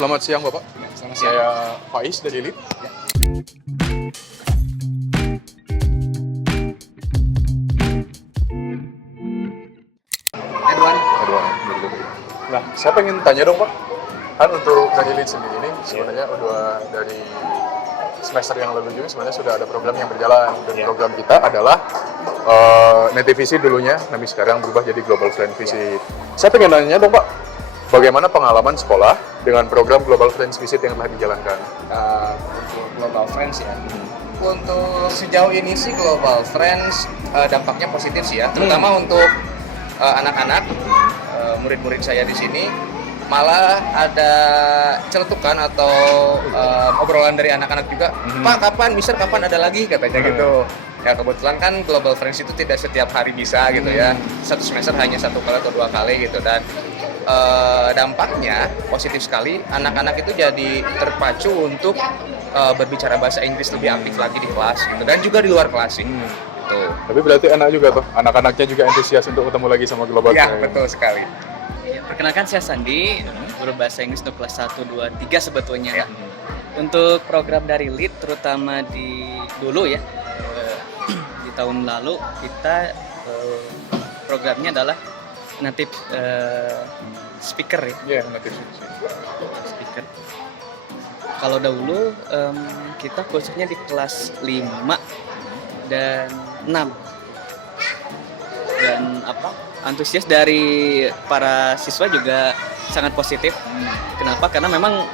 Selamat siang Bapak. Selamat siang. Saya Faiz dari LIT. Ya. Edwan. Nah, saya pengen tanya dong Pak. Kan untuk dari LIT sendiri ini sebenarnya udah dari semester yang lalu juga sebenarnya sudah ada program yang berjalan. Dan program kita adalah Netivisi dulunya, tapi sekarang berubah jadi Global Friends Visit. Saya pengen nanya dong Pak, bagaimana pengalaman sekolah dengan program Global Friends Visit yang telah dijalankan? Untuk Global Friends ya. Untuk sejauh ini sih Global Friends dampaknya positif sih ya, terutama untuk anak-anak, murid-murid saya di sini. Malah ada celetukan atau obrolan dari anak-anak juga, Pak kapan, Mister kapan ada lagi katanya gitu. Ya kebetulan kan Global Friends itu tidak setiap hari bisa gitu ya, satu semester hanya 1 kali atau 2 kali gitu, dan dampaknya positif sekali. Anak-anak itu jadi terpacu untuk berbicara bahasa Inggris lebih aktif lagi di kelas gitu, dan juga di luar kelas sih. Gitu. Tapi berarti enak juga tuh, anak-anaknya juga antusias untuk ketemu lagi sama Global Ya Friends. betul sekali. Ya, perkenalkan saya Sandi, guru bahasa Inggris untuk kelas 1, 2, 3 sebetulnya. Untuk program dari LIT terutama dulu ya, di tahun lalu kita programnya adalah native speaker ya. Iya, native Speaker. Kalau dahulu kita khususnya di kelas 5 dan 6. Dan antusias dari para siswa juga sangat positif. Kenapa? Karena memang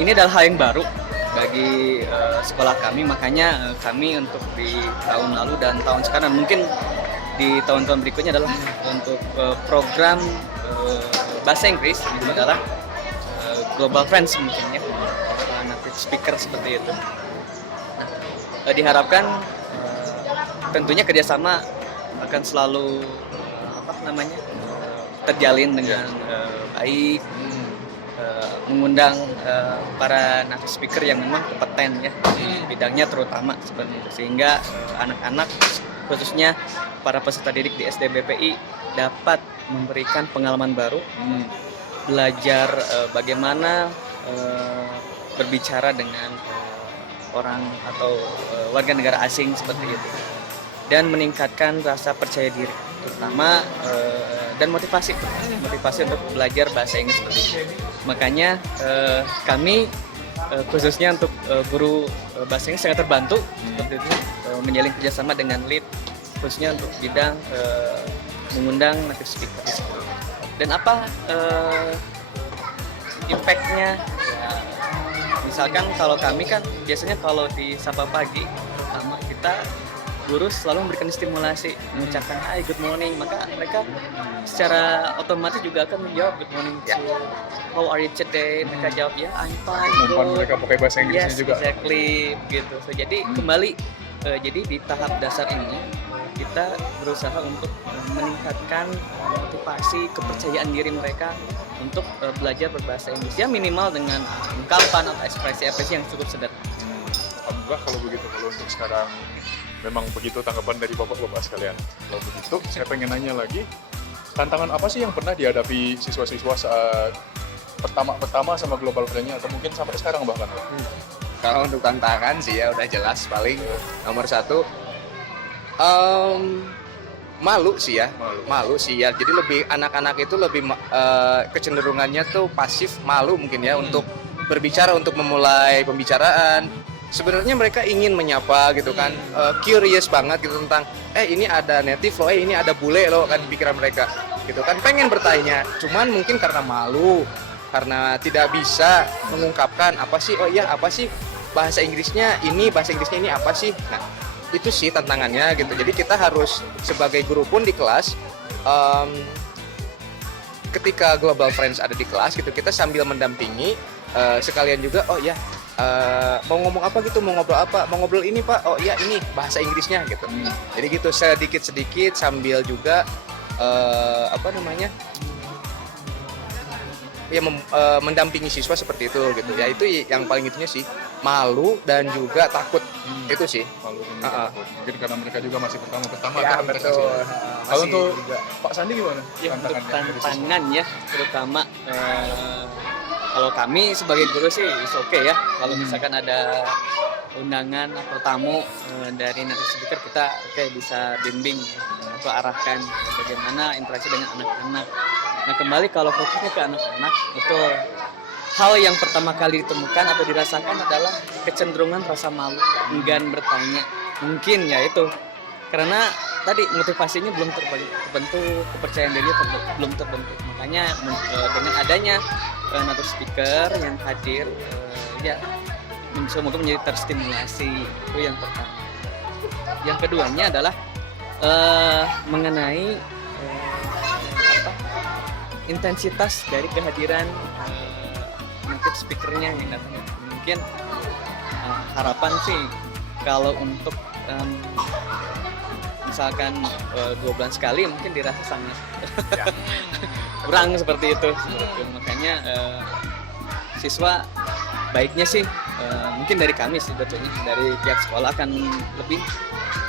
ini adalah hal yang baru bagi sekolah kami, makanya kami untuk di tahun lalu dan tahun sekarang, mungkin di tahun-tahun berikutnya adalah untuk program bahasa Inggris itu adalah Global Friends mungkin ya, native speaker seperti itu. Nah, diharapkan tentunya kerjasama akan selalu terjalin dengan baik, mengundang para native speaker yang memang kompeten ya di bidangnya terutama seperti itu, sehingga anak-anak khususnya para peserta didik di SDBPI dapat memberikan pengalaman baru, belajar bagaimana berbicara dengan orang atau warga negara asing seperti itu, dan meningkatkan rasa percaya diri terutama dan motivasi untuk belajar bahasa Inggris seperti itu. Makanya kami khususnya untuk guru bahasa Inggris sangat terbantu seperti itu, menjalin kerjasama dengan LIT khususnya untuk bidang mengundang native speaker. Dan impact-nya? Misalkan kalau kami kan biasanya kalau di sapa pagi pertama kita guru selalu memberikan stimulasi, mengucapkan hi, good morning, maka mereka secara otomatis juga akan menjawab good morning, how are you today? Mereka jawab ya I'm fine, good. mereka pakai bahasa Inggrisnya Yes, juga. exactly gitu. So, jadi kembali jadi di tahap dasar ini kita berusaha untuk meningkatkan motivasi, kepercayaan diri mereka untuk belajar berbahasa Inggris ya, minimal dengan ungkapan atau ekspresi yang cukup sederhana. Alhamdulillah kalau begitu. Kalau untuk sekarang memang begitu tanggapan dari bapak-bapak sekalian. Kalau begitu, saya pengen nanya lagi, tantangan apa sih yang pernah dihadapi siswa-siswa saat pertama sama Global Friends-nya, atau mungkin sampai sekarang bahkan? Kalau untuk tantangan sih ya udah jelas, paling nomor 1 malu sih ya. Jadi lebih anak-anak itu lebih kecenderungannya tuh pasif, malu mungkin ya untuk berbicara, untuk memulai pembicaraan. Sebenarnya mereka ingin menyapa gitu kan, curious banget gitu tentang ini ada native loh, ini ada bule loh kan, di pikiran mereka gitu kan, pengen bertanya, cuman mungkin karena malu, karena tidak bisa mengungkapkan apa sih bahasa Inggrisnya ini apa sih. Nah itu sih tantangannya gitu. Jadi kita harus sebagai guru pun di kelas, ketika Global Friends ada di kelas gitu, kita sambil mendampingi sekalian juga mau ngomong apa gitu, mau ngobrol ini Pak, ini bahasa Inggrisnya gitu. Jadi gitu sedikit-sedikit sambil juga mendampingi siswa seperti itu gitu. Ya itu yang paling itunya sih, malu dan juga takut. Itu sih. Malu dan takut. Mungkin karena mereka juga masih pertama-pertama. Ya kan, mereka betul. sih. Kalau untuk Pak Sandi gimana? Ya, untuk tantangan ya, terutama kalau kami sebagai guru sih is okay ya. Kalau misalkan ada undangan atau tamu dari native speaker, kita bisa bimbing atau arahkan bagaimana interaksi dengan anak-anak. Nah kembali kalau fokusnya ke anak-anak, betul. Hal yang pertama kali ditemukan atau dirasakan adalah kecenderungan rasa malu, enggan bertanya. Mungkin ya itu karena tadi motivasinya belum terbentuk, kepercayaan diri belum terbentuk. Makanya dengan adanya native speaker yang hadir, ya semoga menjadi terstimulasi. Itu yang pertama. Yang keduanya adalah mengenai intensitas dari kehadiran native speakernya yang datang. Mungkin harapan sih kalau untuk misalkan 2 bulan sekali mungkin dirasa sangat kurang seperti itu. Makanya siswa baiknya sih mungkin dari kami sebetulnya dari pihak sekolah akan lebih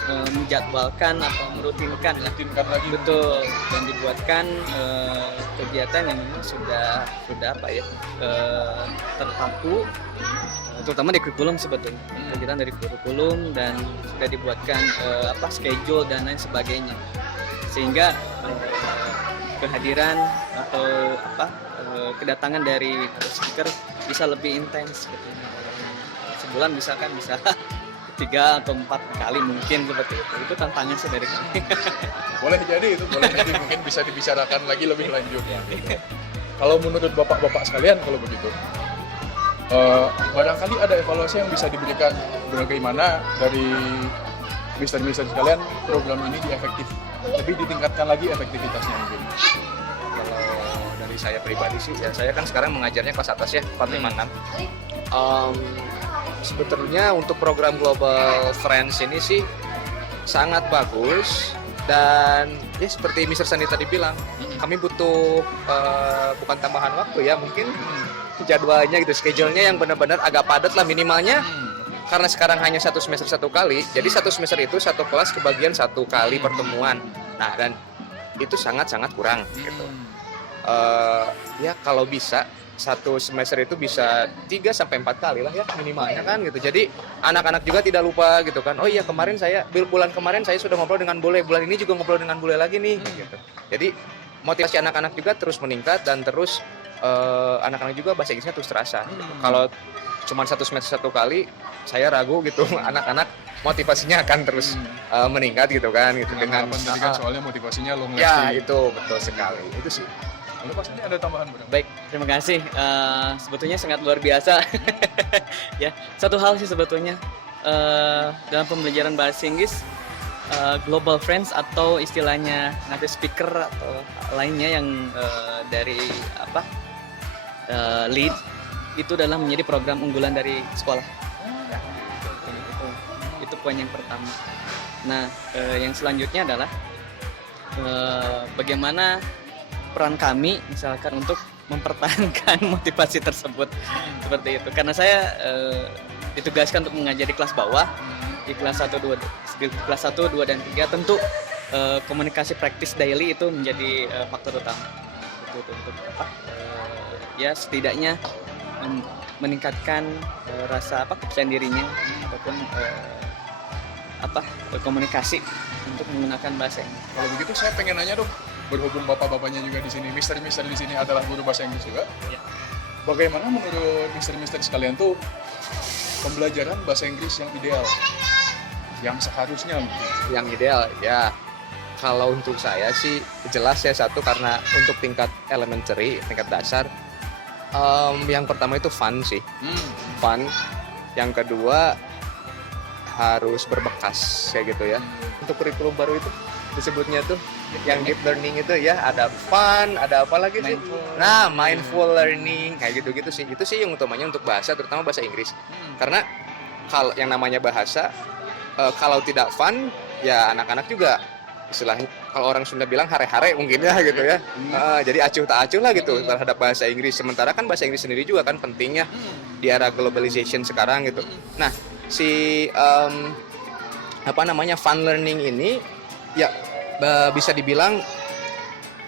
menjadwalkan atau merutinkan lagi, betul, dan dibuatkan kegiatan yang memang sudah terpaku, terutama di kurikulum sebetulnya, kegiatan dari kurikulum dan sudah dibuatkan schedule dan lain sebagainya, sehingga kehadiran atau kedatangan dari speaker bisa lebih intens gitu. Sebulan bisa 3 atau 4 kali mungkin seperti itu. Itu tantangan sih dari kami. Boleh jadi itu, boleh nanti mungkin bisa dibicarakan lagi lebih lanjut. Kalau menurut bapak-bapak sekalian kalau begitu, barangkali ada evaluasi yang bisa diberikan bagaimana dari mister-mister sekalian program ini lebih ditingkatkan lagi efektivitasnya mungkin. Kalau dari saya pribadi sih, ya saya kan sekarang mengajarnya kelas atas ya, 456. Sebetulnya untuk program Global Friends ini sih sangat bagus, dan ya seperti Mr. Sandi tadi bilang, kami butuh bukan tambahan waktu ya, mungkin jadwalnya gitu, schedule-nya yang benar-benar agak padat lah minimalnya. Karena sekarang hanya 1 semester 1 kali, jadi 1 semester itu 1 kelas kebagian 1 kali pertemuan. Nah, dan itu sangat-sangat kurang gitu. Ya kalau bisa 1 semester itu bisa 3 sampai 4 kali lah ya minimalnya kan gitu. Jadi anak-anak juga tidak lupa gitu kan. Oh iya, bulan kemarin saya sudah ngobrol dengan bule, bulan ini juga ngobrol dengan bule lagi nih gitu. Jadi motivasi anak-anak juga terus meningkat, dan terus anak-anak juga bahasa Inggrisnya terus terasa. Gitu. Kalau cuma 1 semester 1 kali, saya ragu gitu anak-anak motivasinya akan terus meningkat gitu kan gitu. Dengan pendidikan soalnya motivasinya long ya lasting. itu betul sekali. Itu sih. Lalu Pak Sandi ada tambahan berapa? Baik, terima kasih. Sebetulnya sangat luar biasa. Ya, satu hal sih sebetulnya dalam pembelajaran bahasa Inggris, Global Friends atau istilahnya native speaker atau lainnya yang dari lead itu adalah menjadi program unggulan dari sekolah. Ya, itu poin yang pertama. Nah, yang selanjutnya adalah bagaimana peran kami misalkan untuk mempertahankan motivasi tersebut seperti itu. Karena saya ditugaskan untuk mengajari kelas bawah di kelas 1, 2, dan 3. Tentu komunikasi praktis daily itu menjadi faktor utama. Itu untuk ya setidaknya meningkatkan rasa kepercayaan dirinya ataupun komunikasi untuk menggunakan bahasa Inggris. Kalau begitu saya pengen nanya dong, berhubung bapak-bapaknya juga di sini, mister-mister di sini adalah guru bahasa Inggris juga. Ya. Bagaimana menurut mister-mister sekalian tuh pembelajaran bahasa Inggris yang ideal, yang seharusnya mungkin? Yang ideal ya, kalau untuk saya sih jelas ya, satu karena untuk tingkat elementary, tingkat dasar, yang pertama itu fun sih, fun. Yang kedua harus berbekas kayak gitu ya. Untuk kurikulum baru itu disebutnya tuh yang deep learning itu ya, ada fun, ada apa lagi sih? Nah, mindful learning kayak gitu-gitu sih. Itu sih yang utamanya untuk bahasa, terutama bahasa Inggris. Karena kalau yang namanya bahasa, kalau tidak fun ya anak-anak juga istilahnya, kalau orang Sunda bilang hare-hare mungkin ya gitu ya. Jadi acuh tak acuh lah gitu terhadap bahasa Inggris. Sementara kan bahasa Inggris sendiri juga kan pentingnya di era globalization sekarang gitu. Nah, si fun learning ini ya bisa dibilang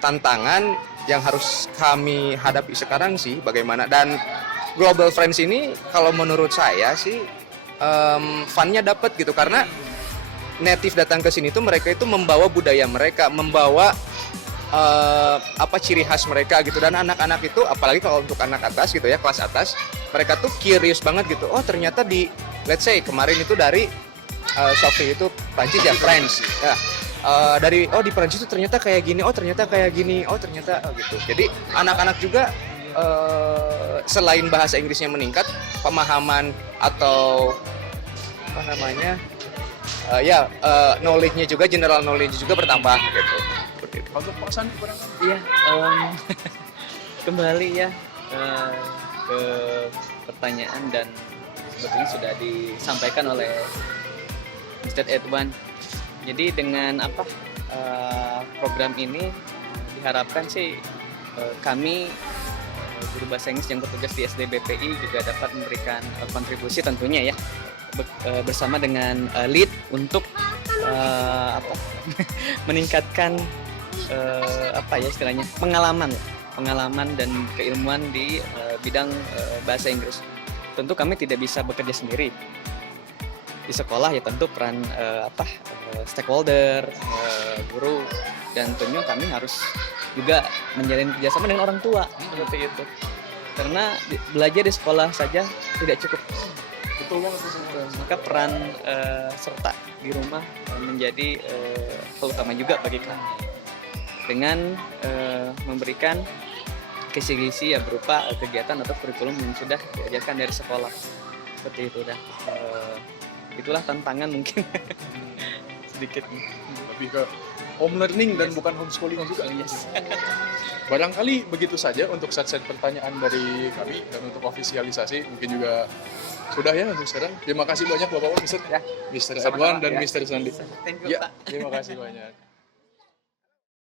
tantangan yang harus kami hadapi sekarang sih bagaimana. Dan Global Friends ini kalau menurut saya sih fun-nya dapat gitu, karena native datang ke sini tuh mereka itu membawa budaya mereka, membawa apa ciri khas mereka gitu. Dan anak-anak itu apalagi kalau untuk anak atas gitu ya, kelas atas, mereka tuh curious banget gitu. Oh ternyata di let's say kemarin itu dari Sophie itu Prancis ya, French ya. Dari di Prancis itu ternyata kayak gini, oh ternyata kayak gini, oh ternyata gitu. Jadi anak-anak juga selain bahasa Inggrisnya meningkat, pemahaman atau apa namanya knowledge-nya juga, general knowledge juga bertambah gitu. Seperti itu. Untuk Pak Sandi barangkali. Iya, kembali ya ke pertanyaan dan sebetulnya sudah disampaikan oleh Mr. Edwan. Jadi dengan program ini diharapkan sih kami guru bahasa Inggris yang bertugas di SDBPI juga dapat memberikan kontribusi tentunya ya bersama dengan lead untuk meningkatkan istilahnya pengalaman dan keilmuan di bidang bahasa Inggris. Tentu kami tidak bisa bekerja sendiri di sekolah ya, tentu peran stakeholder, guru, dan tentunya kami harus juga menjalin kerjasama dengan orang tua seperti itu. Karena belajar di sekolah saja tidak cukup. Betul banget. Maka peran serta di rumah menjadi terutama juga bagi kami dengan memberikan kisi-kisi ya berupa kegiatan atau kurikulum yang sudah diajarkan dari sekolah seperti itu dah. Itulah tantangan mungkin sedikit. Lebih ke home learning dan bukan homeschooling juga. Yes. Barangkali begitu saja untuk set pertanyaan dari kami, dan untuk ofisialisasi mungkin juga sudah ya untuk sekarang. Terima kasih banyak Bapak-Bapak, Mr. Ya. Mr. Sama-sama, Edwan dan ya. Mr. Sandi. Thank you, Ya, Pak. terima kasih banyak.